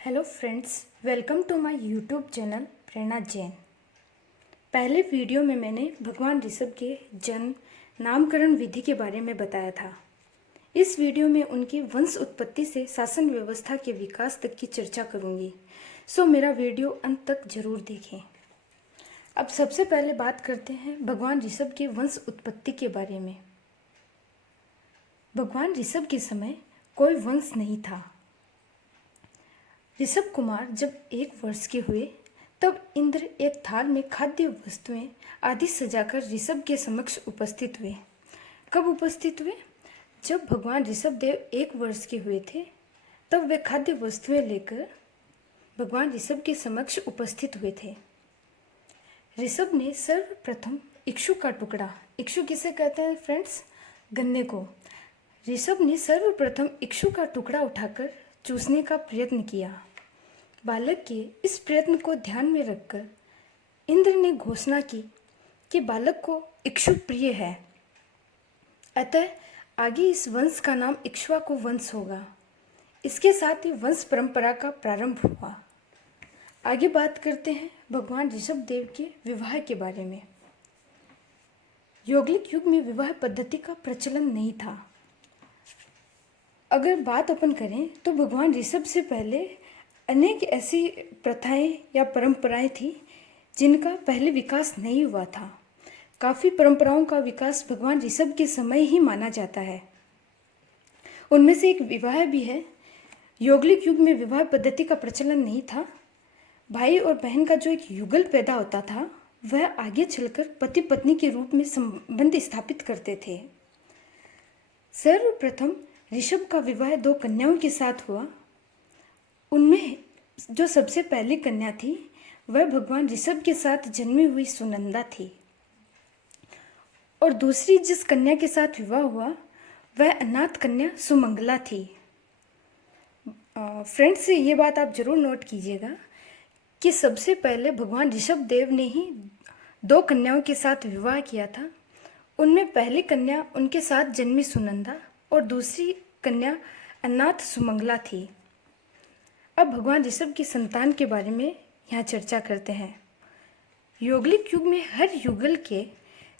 Hello friends, welcome to my YouTube channel Prerna Jain. पहले video में मैंने भगवान ऋषभ के जन्म नामकरण विधि के बारे में बताया था। इस वीडियो में उनकी वंश उत्पत्ति से शासन व्यवस्था के विकास तक की चर्चा करूंगी, सो मेरा वीडियो अंत तक जरूर देखें। अब सबसे पहले बात करते हैं भगवान ऋषभ के वंश उत्पत्ति के बारे में। भगवान ऋषभ के समय कोई वंश नहीं था। ऋषभ कुमार जब 1 वर्ष के हुए तब इंद्र एक थाल में खाद्य वस्तुएं आदि सजाकर ऋषभ के समक्ष उपस्थित हुए। कब उपस्थित हुए? जब भगवान ऋषभ देव 1 वर्ष के हुए थे तब वे खाद्य वस्तुएं लेकर भगवान ऋषभ के समक्ष उपस्थित हुए थे। ऋषभ ने सर्वप्रथम इक्षु का टुकड़ा, इक्षु किसे कहते हैं फ्रेंड्स? गन्ने को। ऋषभ ने सर्वप्रथम इक्षु का टुकड़ा उठाकर चूसने का प्रयत्न किया। बालक के इस प्रयत्न को ध्यान में रखकर इंद्र ने घोषणा की कि बालक को इक्षु प्रिय है, अतः आगे इस वंश का नाम इक्ष्वाकु वंश होगा। इसके साथ ही वंश परंपरा का प्रारंभ हुआ। आगे बात करते हैं भगवान ऋषभ देव के विवाह के बारे में। यौगिक युग में विवाह पद्धति का प्रचलन नहीं था। अगर बात अपन करें तो भगवान ऋषभ से पहले अनेक ऐसी प्रथाएं या परंपराएं थी जिनका पहले विकास नहीं हुआ था। काफ़ी परंपराओं का विकास भगवान ऋषभ के समय ही माना जाता है। उनमें से एक विवाह भी है। यौगिक युग में विवाह पद्धति का प्रचलन नहीं था। भाई और बहन का जो एक युगल पैदा होता था वह आगे चलकर पति पत्नी के रूप में संबंध स्थापित करते थे। सर्वप्रथम ऋषभ का विवाह 2 कन्याओं के साथ हुआ। उनमें जो सबसे पहली कन्या थी वह भगवान ऋषभ के साथ जन्मी हुई सुनंदा थी, और दूसरी जिस कन्या के साथ विवाह हुआ वह अनाथ कन्या सुमंगला थी। फ्रेंड्स, ये बात आप जरूर नोट कीजिएगा कि सबसे पहले भगवान ऋषभ देव ने ही 2 कन्याओं के साथ विवाह किया था। उनमें पहली कन्या उनके साथ जन्मी सुनंदा और दूसरी कन्या अनाथ सुमंगला थी। अब भगवान ऋषभ की संतान के बारे में यहाँ चर्चा करते हैं। यौगिक युग में हर युगल के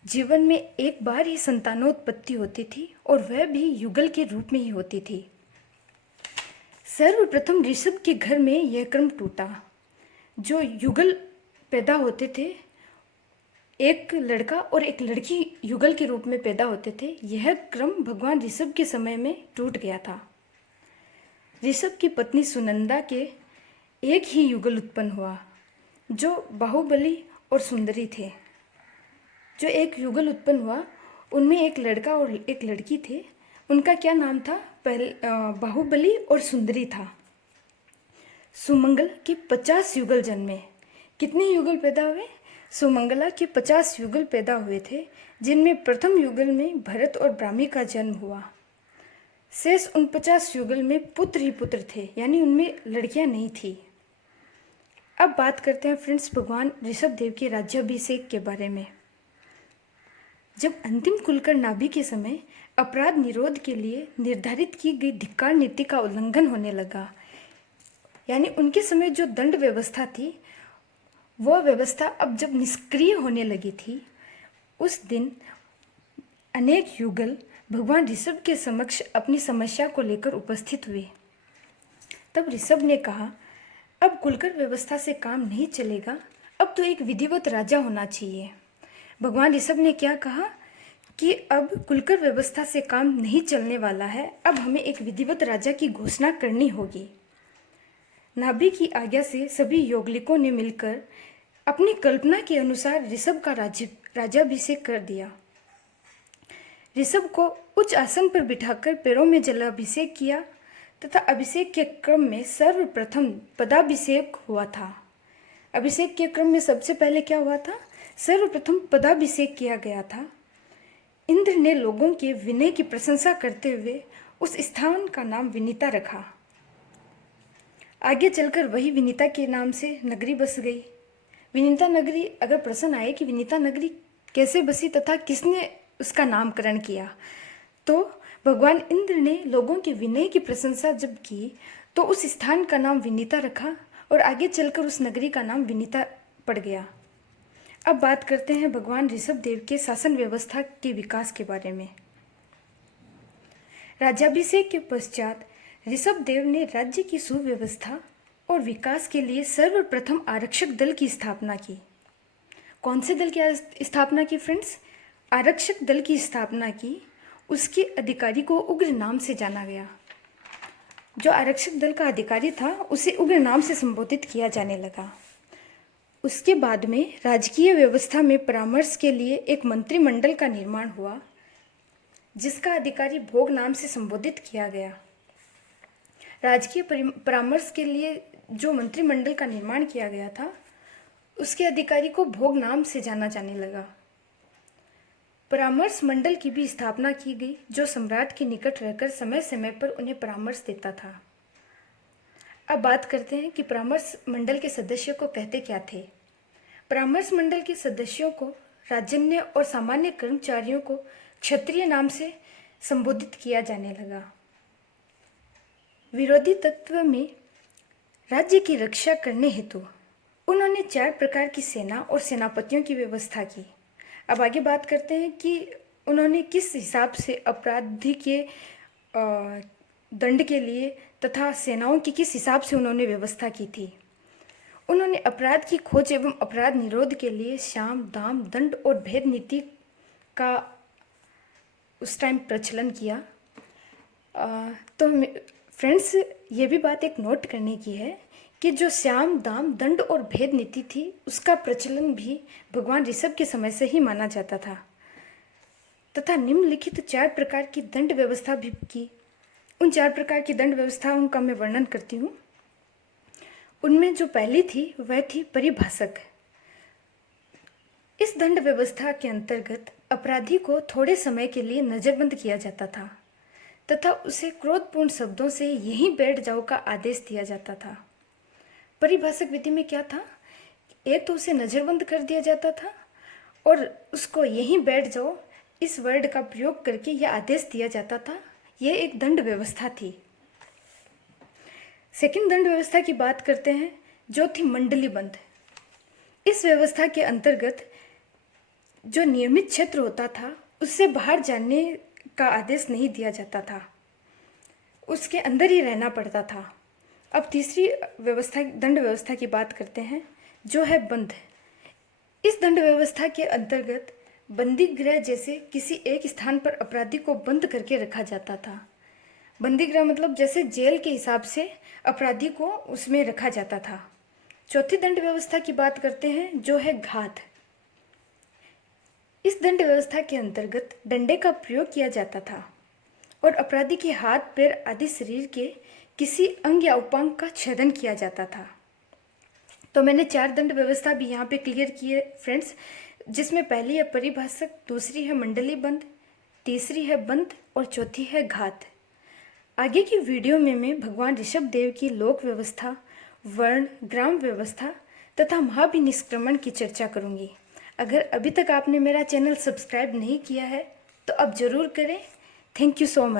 जीवन में एक बार ही संतानोत्पत्ति होती थी और वह भी युगल के रूप में ही होती थी। सर्वप्रथम ऋषभ के घर में यह क्रम टूटा। जो युगल पैदा होते थे, एक लड़का और एक लड़की युगल के रूप में पैदा होते थे, यह क्रम भगवान ऋषभ के समय में टूट गया था। ऋषभ की पत्नी सुनंदा के एक ही युगल उत्पन्न हुआ जो बाहुबली और सुंदरी थे। जो एक युगल उत्पन्न हुआ उनमें एक लड़का और एक लड़की थे। उनका क्या नाम था? पहले बाहुबली और सुंदरी था। सुमंगल के 50 युगल जन्मे। कितने युगल पैदा हुए? सुमंगला के 50 युगल पैदा हुए थे, जिनमें प्रथम युगल में भरत और ब्राह्मी का जन्म हुआ। शेष उन 50 युगल में पुत्र ही पुत्र थे, यानी उनमें लड़कियां नहीं थी। अब बात करते हैं फ्रेंड्स भगवान ऋषभ देव के राज्याभिषेक के बारे में। जब अंतिम कुलकर नाभि के समय अपराध निरोध के लिए निर्धारित की गई धिक्कार नीति का उल्लंघन होने लगा, यानी उनके समय जो दंड व्यवस्था थी वह व्यवस्था अब जब निष्क्रिय होने लगी थी, उस दिन अनेक युगल भगवान ऋषभ के समक्ष अपनी समस्या को लेकर उपस्थित हुए। तब ऋषभ ने कहा, अब कुलकर व्यवस्था से काम नहीं चलेगा, अब तो एक विधिवत राजा होना चाहिए। भगवान ऋषभ ने क्या कहा कि अब कुलकर व्यवस्था से काम नहीं चलने वाला है, अब हमें एक विधिवत राजा की घोषणा करनी होगी। नाभि की आज्ञा से सभी यौगिकों ने मिलकर अपनी कल्पना के अनुसार ऋषभ का राज्याभिषेक कर दिया। ऋषभ को उच्च आसन पर बिठाकर पैरों में जलाभिषेक किया तथा अभिषेक के क्रम में सर्वप्रथम पदाभिषेक हुआ था। अभिषेक के क्रम में सबसे पहले क्या हुआ था? सर्वप्रथम पदाभिषेक किया गया था। इंद्र ने लोगों के विनय की प्रशंसा करते हुए उस स्थान का नाम विनीता रखा। आगे चलकर वही विनीता के नाम से नगरी बस गई। विनीता नगरी, अगर प्रश्न आए कि विनीता नगरी कैसे बसी तथा किसने उसका नामकरण किया, तो भगवान इंद्र ने लोगों के विनय की प्रशंसा जब की तो उस स्थान का नाम विनीता रखा और आगे चलकर उस नगरी का नाम विनीता पड़ गया। अब बात करते हैं भगवान ऋषभ देव के शासन व्यवस्था के विकास के बारे में। राज्याभिषेक के पश्चात ऋषभ देव ने राज्य की सुव्यवस्था और विकास के लिए सर्वप्रथम आरक्षक दल की स्थापना की। कौन से दल की स्थापना की फ्रेंड्स? आरक्षक दल की स्थापना की। उसके अधिकारी को उग्र नाम से जाना गया। जो आरक्षक दल का अधिकारी था उसे उग्र नाम से संबोधित किया जाने लगा। उसके बाद में राजकीय व्यवस्था में परामर्श के लिए एक मंत्रिमंडल का निर्माण हुआ, जिसका अधिकारी भोग नाम से संबोधित किया गया। राजकीय परामर्श के लिए जो मंत्रिमंडल का निर्माण किया गया था, उसके अधिकारी को भोग नाम से जाना जाने लगा। परामर्श मंडल की भी स्थापना की गई, जो सम्राट के निकट रहकर समय समय पर उन्हें परामर्श देता था। अब बात करते हैं कि परामर्श मंडल के सदस्यों को कहते क्या थे। परामर्श मंडल के सदस्यों को राजन्य और सामान्य कर्मचारियों को क्षत्रिय नाम से संबोधित किया जाने लगा। विरोधी तत्व में राज्य की रक्षा करने हेतु उन्होंने 4 प्रकार की सेना और सेनापतियों की व्यवस्था की। अब आगे बात करते हैं कि उन्होंने किस हिसाब से अपराधी के दंड के लिए तथा सेनाओं की किस हिसाब से उन्होंने व्यवस्था की थी। उन्होंने अपराध की खोज एवं अपराध निरोध के लिए साम, दाम, दंड और भेद नीति का उस टाइम प्रचलन किया। तो फ्रेंड्स, ये भी बात एक नोट करने की है कि जो श्याम, दाम, दंड और भेद नीति थी, उसका प्रचलन भी भगवान ऋषभ के समय से ही माना जाता था तथा निम्नलिखित 4 प्रकार की दंड व्यवस्था भी की। उन 4 प्रकार की दंड व्यवस्थाओं का मैं वर्णन करती हूँ। उनमें जो पहली थी वह थी परिभाषक। इस दंड व्यवस्था के अंतर्गत अपराधी को थोड़े समय के लिए नजरबंद किया जाता था तथा उसे क्रोधपूर्ण शब्दों से यहीं बैठ जाओ का आदेश दिया जाता था। परिभाषक विधि में क्या था? एक तो उसे नजरबंद कर दिया जाता था और उसको यहीं बैठ जाओ इस वर्ड का प्रयोग करके यह आदेश दिया जाता था। यह एक दंड व्यवस्था थी। सेकंड दंड व्यवस्था की बात करते हैं, जो थी मंडली बंद। इस व्यवस्था के अंतर्गत जो नियमित क्षेत्र होता था उससे बाहर जाने का आदेश नहीं दिया जाता था, उसके अंदर ही रहना पड़ता था। अब तीसरी व्यवस्था दंड व्यवस्था की बात करते हैं, जो है बंद। इस दंड व्यवस्था के अंतर्गत बंदी गृह जैसे किसी एक स्थान पर अपराधी को बंद करके रखा जाता था। बंदी गृह मतलब जैसे जेल के हिसाब से अपराधी को उसमें रखा जाता था। चौथी दंड व्यवस्था की बात करते हैं, जो है घात। इस दंड व्यवस्था के अंतर्गत डंडे का प्रयोग किया जाता था और अपराधी के हाथ, पैर आदि शरीर के किसी अंग या उपांग का छेदन किया जाता था। तो मैंने 4 दंड व्यवस्था भी यहाँ पे क्लियर की है फ्रेंड्स, जिसमें पहली है परिभाषक, दूसरी है मंडली बंद, तीसरी है बंद और चौथी है घात। आगे की वीडियो में मैं भगवान ऋषभ देव की लोक व्यवस्था, वर्ण, ग्राम व्यवस्था तथा महाभिनिष्क्रमण की चर्चा करूँगी। अगर अभी तक आपने मेरा चैनल सब्सक्राइब नहीं किया है तो अब ज़रूर करें। Thank you so much.